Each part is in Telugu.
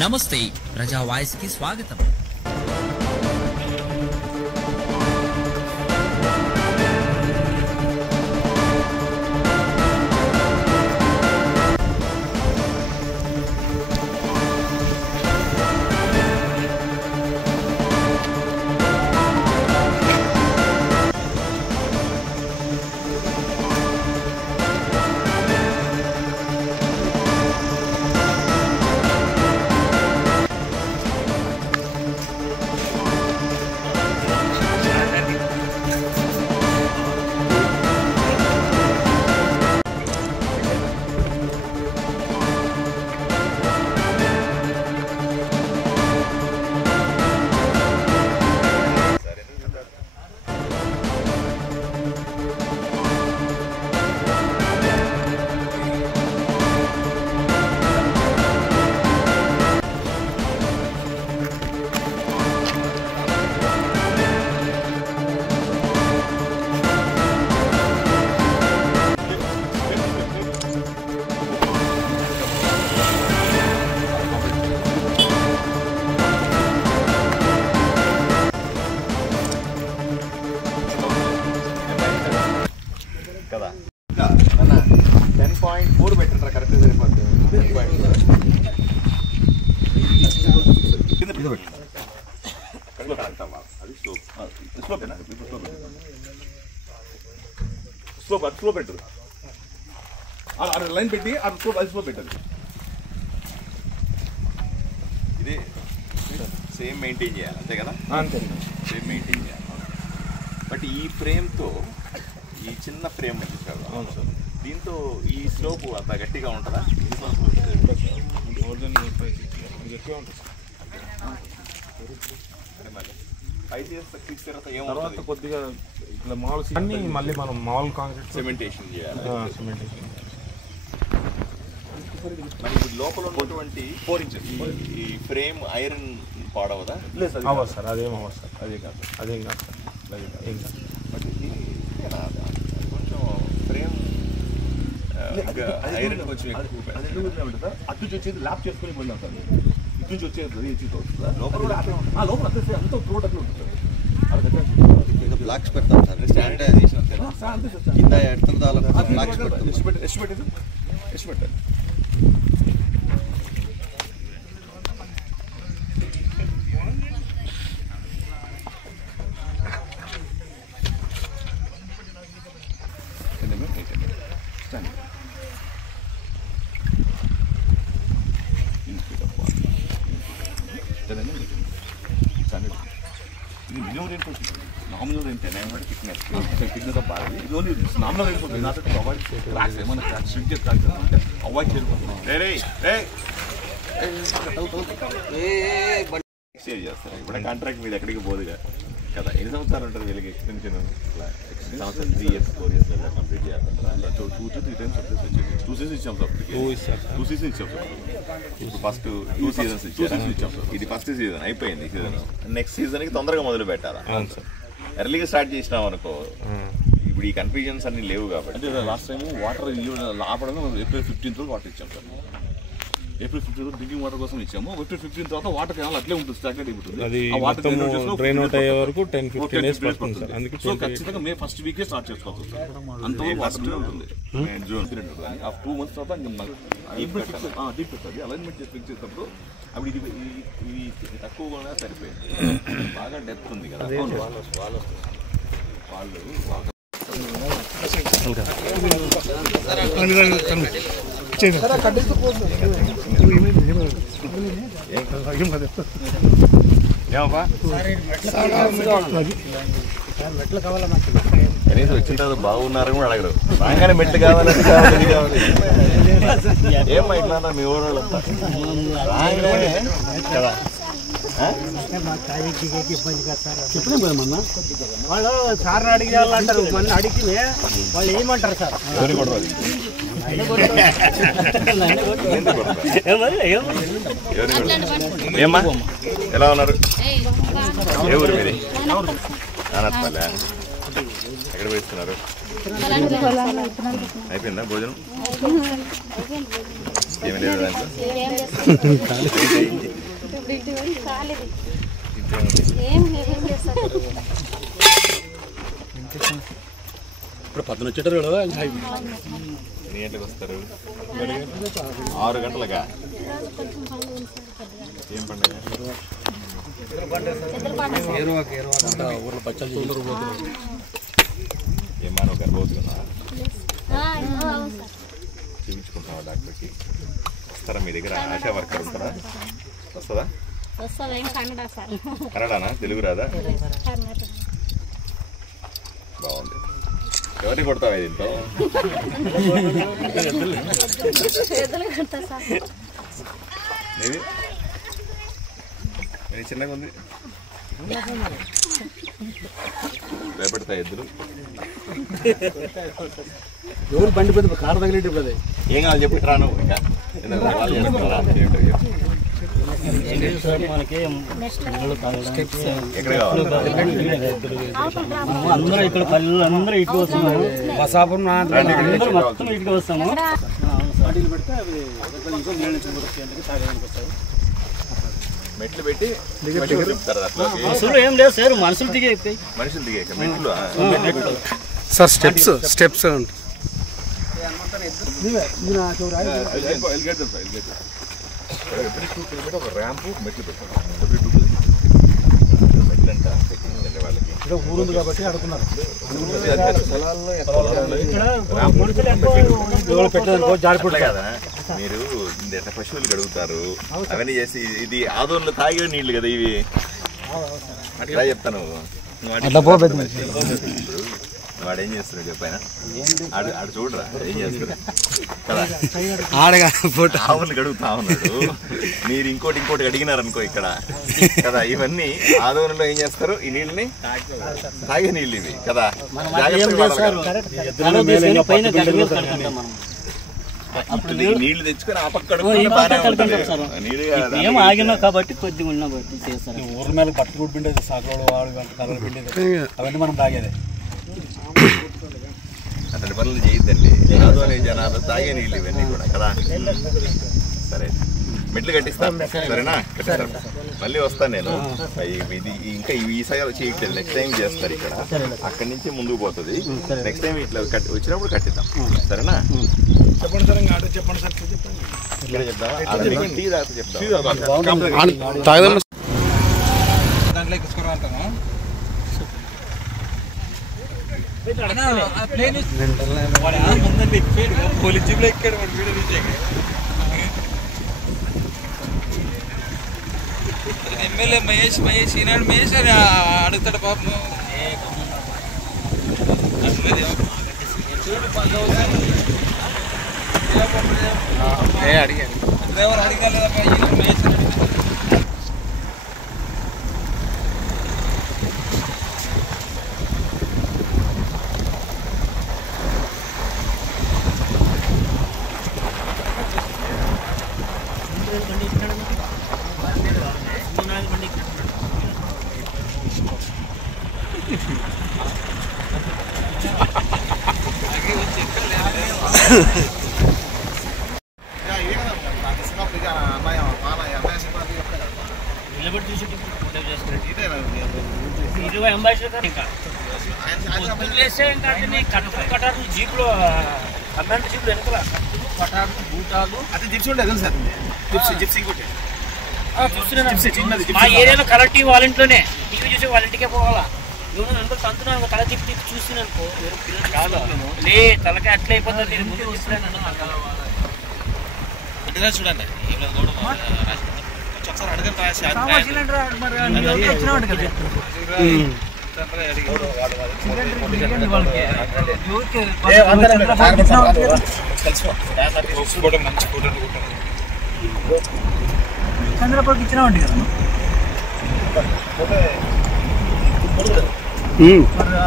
నమస్తే ప్రజా వాయిస్ కి స్వాగతం. కదా 10.4 పెట్టండి కరెక్ట్ సరిపోతుంది. 10.4 అది స్లో పెట్టరు లైన్ పెట్టి అది స్లో పెట్టండి. ఇది సేమ్ మెయింటైన్ చేయాలి అంతే కదా? అంతే, సేమ్ మెయింటైన్ చేయాలి. బట్ ఈ ఫ్రేమ్తో ఈ చిన్న ఫ్రేమ్ ఉంది సార్. అవును సార్. దీంతో ఈ స్లోప్ అంత గట్టిగా ఉంటుందా? తర్వాత కొద్దిగా ఇట్లా మామూలు అన్ని మళ్ళీ మనం మామూలు కాంక్రీట్ సిమెంటేషన్ చేయాలి. మరి లోపల ఉన్నటువంటి 4 ఇంచెస్ ఈ ఫ్రేమ్ ఐరన్ పాడవదా? లేదు సార్, అవ్వదు సార్. అదేం అవ్వదు సార్. అదేం కాదు సార్. ఏం కాదు. బట్ ఇది కొంచెం ఫ్రేమ్ ఐరన్ కొంచెం ఎక్కువ అటు నుంచి వచ్చేది ల్యాప్ చేసుకుని పోయినాం సార్. ఇటు నుంచి వచ్చేది లోపల అంతా రోడ్ అట్లా ఉంటుంది సార్. బ్లాక్స్ పెడతాం సార్. స్టాండర్డైజేషన్ అంతే కింద ఎడతల బ్లాక్స్ పెడతాం. ఎస్ట్ పెట్టండి. ఇది మినిమం రేట్ వచ్చింది. నామినల్ రేట్ 900 థిక్నెస్ బాగా. ఇది ఓన్లీ నామినల్ రేట్ వచ్చింది. నాతో అవాయిడ్ క్రాక్స్ ఏమైనా క్రాక్స్ షింక్ చేసి క్రాక్స్ అంటే అవాయిడ్ చేయకపోతున్నాం. ఎక్స్చేంజ్ చేస్తారు. ఇప్పుడే కాంట్రాక్ట్ మీద ఎక్కడికి పోదుగా కదా. ఎన్ని సంవత్సరాలు ఉంటుంది వీళ్ళకి ఎక్స్టెన్షన్? 3 years 4 years కంప్లీట్ చేయాలి. 2 to 3 times సర్వీస్ వచ్చింది. 2 seasons ఇచ్చాం సార్. 2 seasons ఇచ్చాం సార్. ఇప్పుడు ఫస్ట్ 2 seasons ఇచ్చాం సార్. ఇది ఫస్ట్ సీజన్ అయిపోయింది. సీజన్ నెక్స్ట్ సీజన్కి తొందరగా మొదలు పెట్టాలా? ఎర్లీగా స్టార్ట్ చేసినాం అనుకో ఇప్పుడు ఈ కన్ఫ్యూజన్స్ అన్ని లేవు కాబట్టి. అంటే లాస్ట్ టైం వాటర్ ఆపడం April 15th వాటర్ ఇచ్చాం sir. April 15th drinking water కోసం ఇచ్చాము. April 15th తర్వాత వాటర్ కెనాల్ అట్లే ఉంటుంది, స్టాగ్నేట్ అయిపోతుంది. ఆ వాటర్ డ్రైన్ అవుట్ అయ్యే వరకు 10-15 days పడుతుంది సార్. అందుకే సో ఖచ్చితంగా May 1st week స్టార్ట్ చేసుకోవచ్చు సార్. అంతవరకు వాటర్ ఉంటుంది. జూన్ 2 months తర్వాత డీప్ పెట్టాలి. అలైన్మెంట్ చేసి ఫిక్స్ చేసినప్పుడు అప్పుడు ఇది తక్కువగా సరిపోయింది. బాగా డెప్త్ ఉంది కదా కనీసం వచ్చిన తర్వాత బాగున్నారని కూడా అడగరు. బాగానే మెట్లు కావాలని కావాలి. ఏమ్మా ఇట్లా మీ ఊరోళ్ళంతా రాగానే కదా చెప్పలేం కదా మొన్న వాళ్ళు సార్ని అడిగేయాలంటారు. మొన్న అడిగితే వాళ్ళు ఏమంటారు సార్? ఏమ్మా ఎలా ఉన్నారు? ఏ ఊరు మీది? ఆనత్పల్లె. ఎక్కడ పోయిస్తున్నారు? అయిపోయిందా భోజనం? ఏమి లేదు దాంట్లో ఇప్పుడు 10 వచ్చేటారు కదా. ఎన్ని గంటలకు వస్తారు? 6 గంటలకా? ఏం పండుగ? ఊర్లో పచ్చళ్ళు ఏమన్నా గర్భవతున్నా చూపించుకుంటున్నావా డాక్టర్కి? వస్తారా మీ దగ్గర? ఆశా వర్కర్ ఉంటారా? వస్తుందా? కన్నడనా? తెలుగు రాదా? బాగుంది. ఎవరిని కొడతావా దీంతో? నేను చిన్నగా ఉంది. భయపడతాయి ఎద్దులు. ఎవరు బండి పెద్ద కారు తగిలేటి ఇప్పుడు ఏం కావాలి చెప్పి రాను. ఇంకా మనకి ఎక్కడ కావాలి? అందరూ ఇక్కడ పల్లెలు అందరూ ఇటుకు వస్తున్నారు. బసాపురం అందరూ మొత్తం ఇటుకు వస్తాము. మెట్లు పెట్టి అసలు ఏం లేదు సార్, మనుషులు దిగే మనుషులు దిగాక మెట్లు సార్ స్టెప్స్ ర్యాంపు మెట్లు పెట్టాను. మెట్లంట వాళ్ళకి ఊరుంది కాబట్టి అడుగుతున్నారు. కదా మీరు పశువులు గడుగుతారు అవన్నీ చేసి. ఇది ఆదోన్లో తాగే నీళ్లు కదా ఇవి. అట్లా చెప్తాను. వాడు ఏం చేస్తున్నాడు చెప్పాయన? ఆడు చూడరా ఏం చేస్తాడు కదా. ఆవులు గడుగుతా ఉన్నాడు. మీరు ఇంకోటి అడిగినారనుకో ఇక్కడ కదా. ఇవన్నీ ఆదోన్లో ఏం చేస్తారు? ఈ నీళ్ళని తాగే నీళ్ళు ఇవి కదా. నీళ్లు తెచ్చుకొని ఆ పక్క ఏం ఆగినా కాబట్టి కొద్దిగా ఉన్నా బట్టి చేస్తారు. ఊరి మీద పట్టు గుడ్డు పిండేది, సాకులు వాడు కర్రలు పిండేది, అవన్నీ మనం తాగేది. అతడి పనులు చేయొద్దండి. ఆదోని జనాలు తాగే నీళ్ళు ఇవన్నీ కూడా కదా. సరే మెట్లు కట్టిస్తాను సరేనా? కట్టిస్తాను. మళ్ళీ వస్తాను నేను. ఇది ఇంకా ఈ సైడ్ చేయట్లేదు. నెక్స్ట్ టైం చేస్తారు ఇక్కడ. అక్కడి నుంచి ముందుకు పోతుంది. నెక్స్ట్ టైం ఇట్లా వచ్చినప్పుడు కట్టిద్దాం సరేనా? చెప్పండి సార్. ఇంకా ఆర్డర్ చెప్పండి సార్. ఇక్కడ చెప్తావా? టీ దాకా చెప్తాం. దాంట్లో ఎక్కించుకోవాలంటాను. పోలీస్ జీప్లో ఎక్కాడు వాడు. వీడియో తీసాక ఎమ్మెల్యే మహేష్ ఈనాడు మహేష్ అని అడుగుతాడు పాపం. అడిగాను ఎవరు అడిగాలి మహేష్ అని. జీపులో కమాండ్ జీపులు వెనకాల పటాలు బూటాలు అది జిప్సీ ఉంటాయి కదా సార్. జిప్సీ మా ఏరియాలో కలర్ టీవీ వాళ్ళ ఇంట్లోనే టీవీ చూసి వాళ్ళ ఇంటికే పోవాలా. నువ్వు అందరూ తంతున్నాను తల తిప్పి చూస్తున్నానుకో లే తలకి అట్లా అయిపోతుంది. ముందు చూస్తున్నాను చూడండి. చంద్రబాబు ఇచ్చినామండి కదా.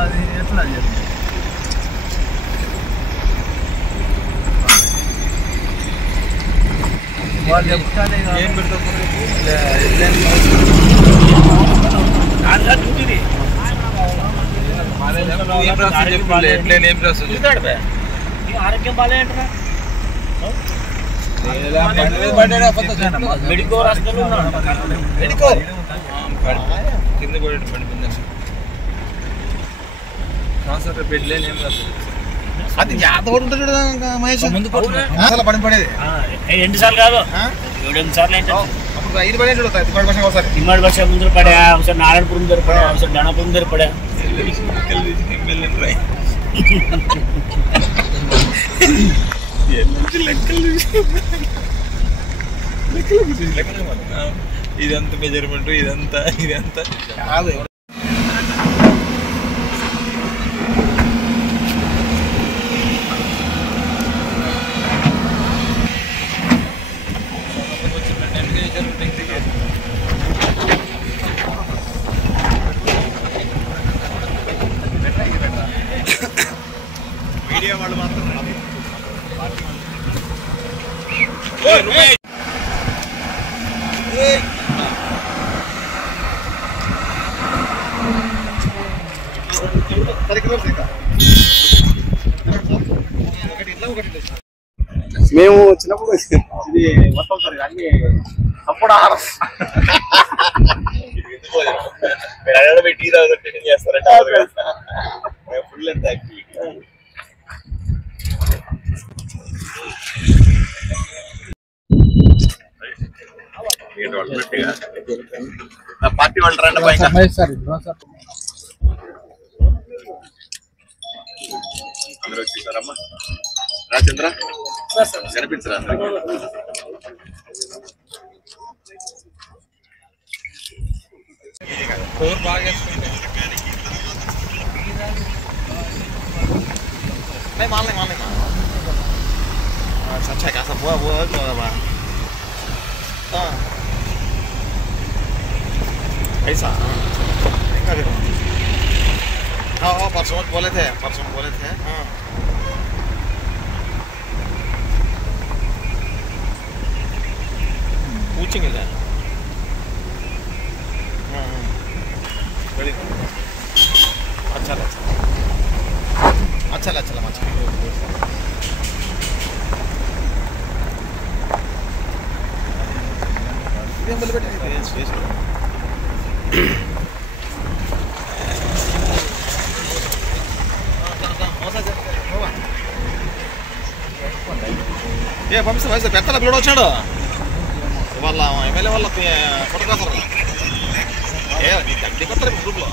అది ఎట్లా వాళ్ళు చెప్తానే ఏం పెడతారు ఆరోగ్యం బాగాలేంటారా? మెడికో రాష్ట్రంలో మెడికో కింద పడేట పడిపోయింది సార్ పెట్టలేని ఏం కాదు అది జాగ్రత్త ఉంటుంది మహేష్ ముందు పడిపోయేది 2 సార్లు కాదు 7 సార్లు ఏంటంటే అప్పుడు 5 పడేది ఒకసారి నిమ్మడి భాష ముందర పడా ఒకసారి నారాయణపురం ముందర పడా ఒకసారి డానాపురం ముందర పడా ఇదంతా మెజర్మెంట్ ఇదంతా మీడియా వాళ్ళు మాత్రం మేము చిన్నప్పుడు ఇది మొత్తం సరే అన్ని అప్పుడు ఆహారం పెట్టి చేస్తారంటే ఫుల్ అండ్ యాక్టివిటీ పార్టీ వాళ్ళు రండి అందరూ వచ్చేసారమ్మా రాజేంద్ర కనిపించరా బాగా వేసుకుంటే मान ले अच्छा खासा बुआ हाँ ऐसा हाँ परसों बोले थे हाँ पूछेंगे क्या अच्छा ఏ పంపిస్తే వయసు పెద్దల పిల్లడు వచ్చాడు వాళ్ళ ఎమ్మెల్యే వాళ్ళ ఫోటోగ్రాఫర్ ఏ దిగొస్తారు గ్రూప్లో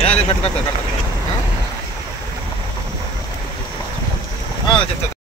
ఏ పెడతారు చెప్తారు